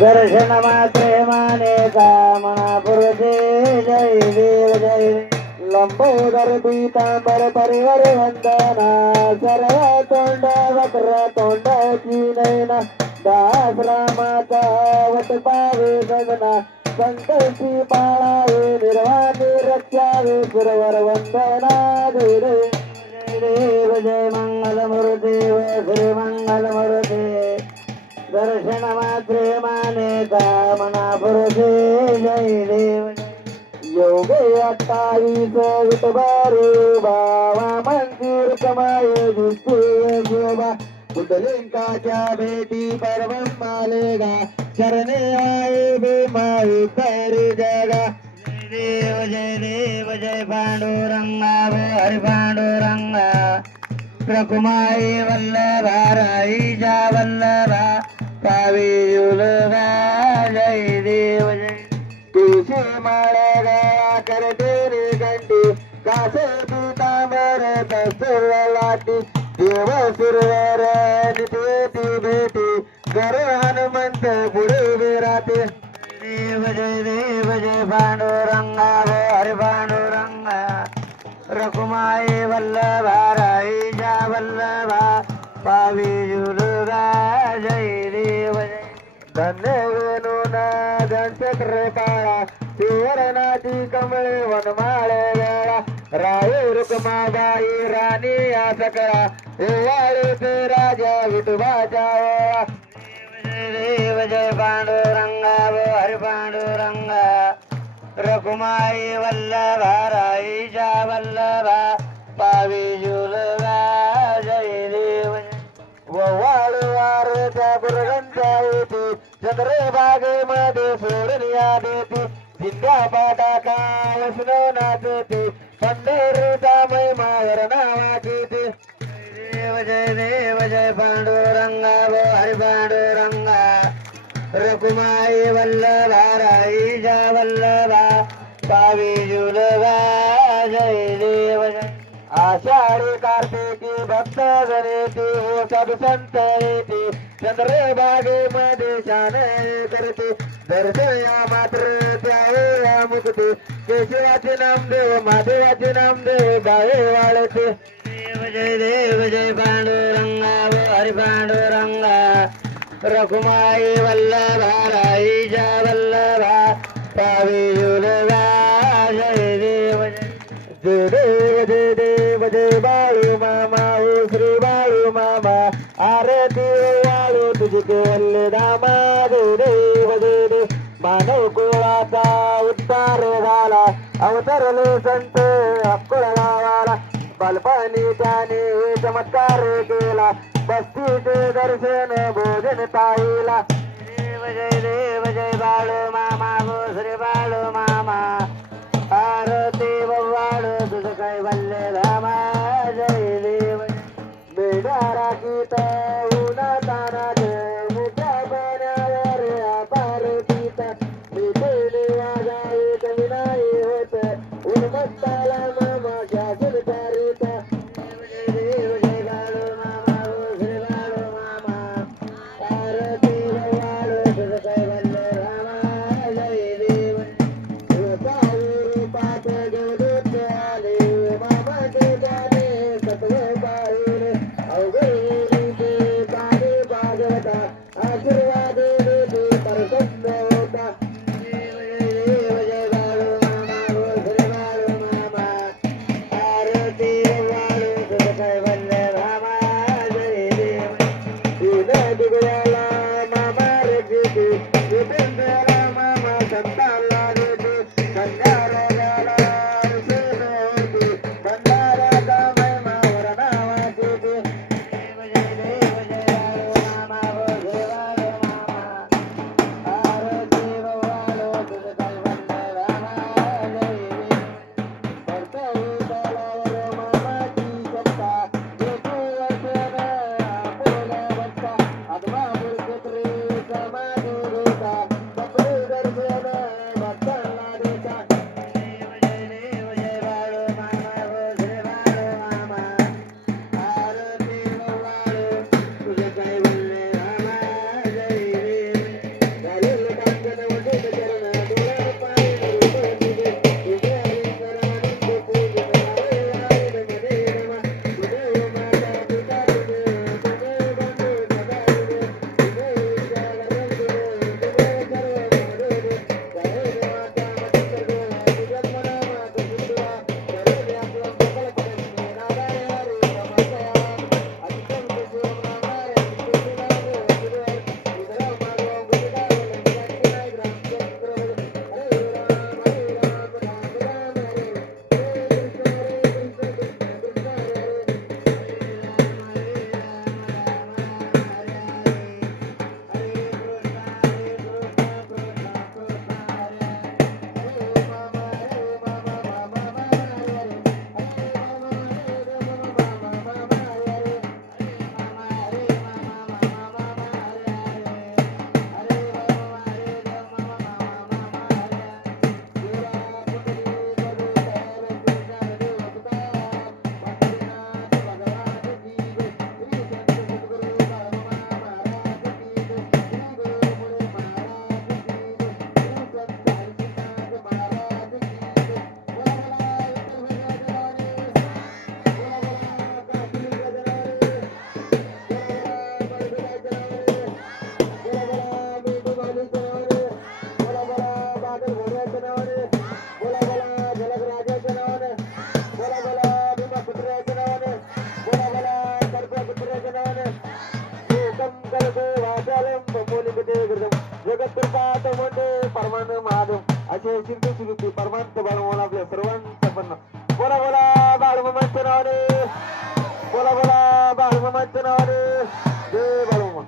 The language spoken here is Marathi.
దర్శన మాత్రే మానే కామన పురుషే జయ దేవ జయ లంబోదర పీతాంబర పరివర వందన సర్వ తొండ వక్ర తొండ కీనైన దాసర మాత వట పావే సదన సంకల్పి పాళావే నిర్వాణి రక్షావే పురవర వందన దేవ జయ మంగళ మరు దేవ శ్రీ మంగళ మరు दर्शन मात्रे माने कामना पुरुषे जय देव योग अठ्ठावीस विटबारे बाबा मंदिर कमाये दिसते शोभा. पुतलिंकाच्या भेटी पर्वम मालेगा. शरणे आये बेमाई तैरी जगा. जय देव जय देव जय पांडुरंगा हरि पांडुरंगा. प्रकुमाई वल्लभा राईजा वल्लभा. पावी युलभा जय देव जय तुळशी माळा गळा करते रे घंटी कासे पितांबर तसर लाटी देव सुरवर निते भेटी कर हनुमंत पुढे उभे राहते देव जय देव जय पांडुरंगा हरि पांडुरंगा रकुमाई वल्लभा राईजा वल्लभा पावी जुलगा जय देव जय धन्य वेणून दंचक्र काळा सुवर्णाची कमळे वनमाळे वेळा राय रुक्माबाई राणी या सकळा ते राजा विठुबाच्या ओळा जय देव जय पांडुरंगा हरि पांडुरंगा रकुमाई वल्लभा राईच्या वल्लभा जय पांडुरंगा वो हरि पांडुरंगा। रकुमाई वल्लभा राईजा वल्लभा। पावी जुलभा जय देव जय। आषाढी कार्तिकी भक्त जनेती हो सब संत येते चंद्र बागेमध्ये शान करते। दर्शया मात्र त्या मुक्ती केशवाचे नाम नामदेव महादेवाचे नामदेव गावे वाळते देव जय देव जय पांडुरंगा वो हरि पांडुरंगा रघुमाई वल्लभा राईजा वल्लभा पावी जुलभा जय देव जय जय देव जय देव जय बाळू मामा ओ श्री बाळू मामा आरती वाळू तुझी केवल्य दामा जय देव जय देव मानव कुळाचा उद्धार झाला अवतरले संत अक्कळ गावाला बालपणी त्याने चमत्कार केला बस्तीचे दर्शन भोजन ताईला देव जय देव जय मा असे जिंकू सुरू परमांत बाळमोहन आपल्या सर्वांचा पण बोला बोला बाळमामांच्या नावाने बोला बोला बाळमामांच्या नावाने जय बाळमामा